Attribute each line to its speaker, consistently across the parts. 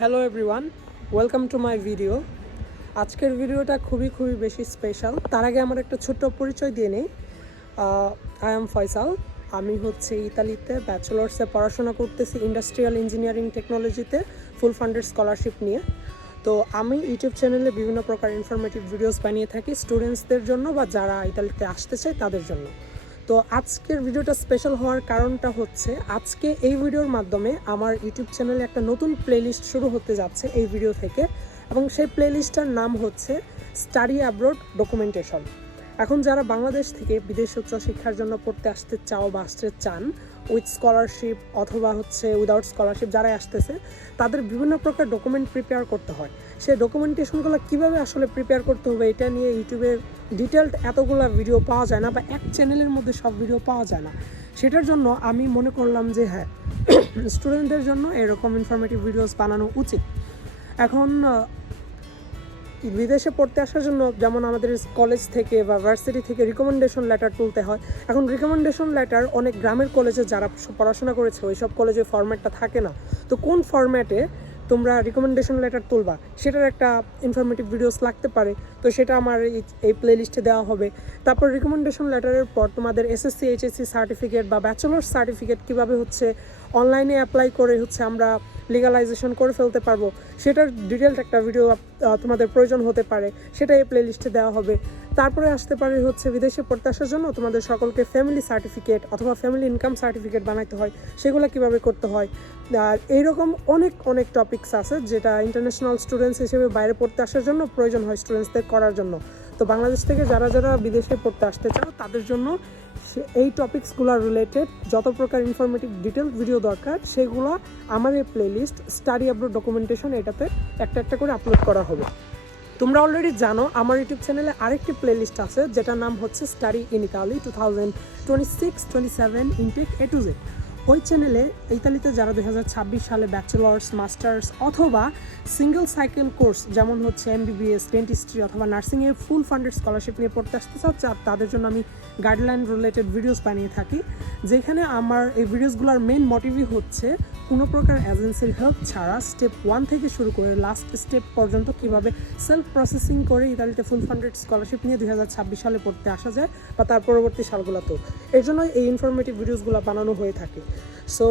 Speaker 1: Hello everyone welcome to my video আজকের ভিডিওটা খুবই খুবই বেশি স্পেশাল তার আগে আমার একটা ছোট্ট পরিচয় দিয়ে নিই। আই এম ফয়সাল আমি হচ্ছে ইতালিতে ব্যাচেলার্সে পড়াশোনা করতেছি ইন্ডাস্ট্রিয়াল ইঞ্জিনিয়ারিং টেকনোলজিতে ফুল ফান্ডেড স্কলারশিপ নিয়ে। তো আমি ইউটিউব চ্যানেলে বিভিন্ন প্রকার ইনফরমেটিভ ভিডিওস বানিয়ে থাকি স্টুডেন্টসদের জন্য বা যারা ইতালিতে আসতে চায় তাদের জন্য। তো আজকের ভিডিওটা স্পেশাল হওয়ার কারণটা হচ্ছে আজকে এই ভিডিওর মাধ্যমে আমার ইউটিউব চ্যানেলে একটা নতুন প্লেলিস্ট শুরু হতে যাচ্ছে এই ভিডিও থেকে এবং সেই প্লেলিস্টটার নাম হচ্ছে স্টাডি অ্যাব্রোড ডকুমেন্টেশন এখন যারা বাংলাদেশ থেকে বিদেশ উচ্চশিক্ষার জন্য পড়তে আসতে চাও বা আসতে চান উইথ স্কলারশিপ অথবা হচ্ছে উইদাউট স্কলারশিপ যারাই আসতেছে, তাদের বিভিন্ন প্রকার ডকুমেন্ট প্রিপেয়ার করতে হয়। সেই ডকুমেন্টেশনগুলো কীভাবে আসলে প্রিপেয়ার করতে হবে এটা নিয়ে ইউটিউবে ডিটেলড এতগুলো ভিডিও পাওয়া যায় না বা এক চ্যানেলের মধ্যে সব ভিডিও পাওয়া যায় না। সেটার জন্য আমি মনে করলাম যে হ্যাঁ স্টুডেন্টদের জন্য এরকম ইনফরমেটিভ ভিডিওস বানানো উচিত। এখন বিদেশে পড়তে আসার জন্য যেমন আমাদের কলেজ থেকে বা ভার্সিটি থেকে রিকমেন্ডেশন লেটার তুলতে হয়, এখন রিকমেন্ডেশন লেটার অনেক গ্রামের কলেজে যারা পড়াশোনা করেছে ওই সব কলেজে ফরম্যাটটা থাকে না। তো কোন ফরম্যাটে তোমরা রিকমেন্ডেশন লেটার তুলবা। সেটার একটা ইনফরমেটিভ ভিডিওস লাগতে পারে। তো সেটা আমার এই- প্লেলিস্টে দেওয়া হবে। তারপর রিকমেন্ডেশন লেটারের পর তোমাদের এসএসসি এইচএসসি সার্টিফিকেট বা ব্যাচেলার্স সার্টিফিকেট কীভাবে হচ্ছে অনলাইনে অ্যাপ্লাই করে হচ্ছে আমরা লিগালাইজেশন করে ফেলতে পারব। সেটার ডিটেলড একটা ভিডিও তোমাদের প্রয়োজন হতে পারে। সেটা এই প্লেলিস্টে দেওয়া হবে। তারপরে আসতে পারে হচ্ছে বিদেশে পড়তে আসার জন্য তোমাদের সকলকে ফ্যামিলি সার্টিফিকেট অথবা ফ্যামিলি ইনকাম সার্টিফিকেট বানাইতে হয়। সেগুলো কীভাবে করতে হয়? আর এইরকম অনেক অনেক টপিকস আছে যেটা ইন্টারন্যাশনাল স্টুডেন্টস হিসেবে বাইরে পড়তে আসার জন্য প্রয়োজন হয় স্টুডেন্টসদের করার জন্য। তো বাংলাদেশ থেকে যারা যারা বিদেশে পড়তে আসতে চাও, তাদের জন্য এই টপিকসগুলো রিলেটেড যত প্রকার ইনফরমেটিভ ডিটেলস ভিডিও দরকার, সেগুলো আমার এই প্লেলিস্ট স্টাডি আপলোড ডকুমেন্টেশন এটাতে একটা একটা করে আপলোড করা হবে। তোমরা অলরেডি জানো, আমার ইউটিউব চ্যানেলে আরেকটি প্লেলিস্ট আছে, যেটার নাম হচ্ছে study in Italy two thousand twenty six twenty seven intake A to Z ওই চ্যানেলে ইতালিতে যারা দু হাজার ছাব্বিশ সালে ব্যাচেলার্স, মাস্টার্স অথবা সিঙ্গেল সাইকেল কোর্স, যেমন হচ্ছে এমবিবিএস ডেন্টিস্ট্রি অথবা নার্সিংয়ে ফুল ফান্ডেড স্কলারশিপ নিয়ে পড়তে আসতে চাচ্ছে তাদের জন্য আমি গাইডলাইন রিলেটেড ভিডিওস বানিয়ে থাকি। যেখানে আমার এই ভিডিওসগুলোর মেন মোটিভই হচ্ছে কোনো প্রকার এজেন্সির হেল্প ছাড়া স্টেপ ওয়ান থেকে শুরু করে লাস্ট স্টেপ পর্যন্ত কীভাবে সেলফ প্রসেসিং করে ইতালিতে ফুল ফান্ডেড স্কলারশিপ নিয়ে দুই হাজার ছাব্বিশ সালে পড়তে আসা যায় বা তার পরবর্তী সালগুলোতেও এর জন্য এই ইনফরমেটিভ ভিডিওসগুলো বানানো হয়ে থাকে। সো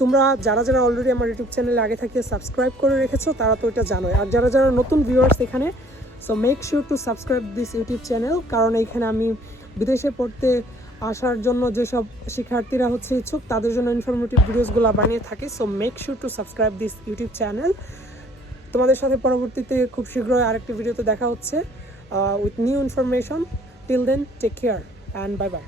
Speaker 1: তোমরা যারা যারা অলরেডি আমার ইউটিউব চ্যানেলে আগে থেকে সাবস্ক্রাইব করে রেখেছো, তারা তো এটা জানোই। আর যারা যারা নতুন ভিউয়ার্স এখানে so make sure to subscribe this YouTube channel কারণ এইখানে আমি বিদেশে পড়তে আসার জন্য যেসব শিক্ষার্থীরা হচ্ছে ইচ্ছুক, তাদের জন্য ইনফরমেটিভ ভিডিওসগুলো বানিয়ে থাকি। So make sure to subscribe this YouTube channel তোমাদের সাথে পরবর্তীতে খুব শীঘ্রই আরেকটি ভিডিওতে দেখা হচ্ছে with new information till then take care and bye bye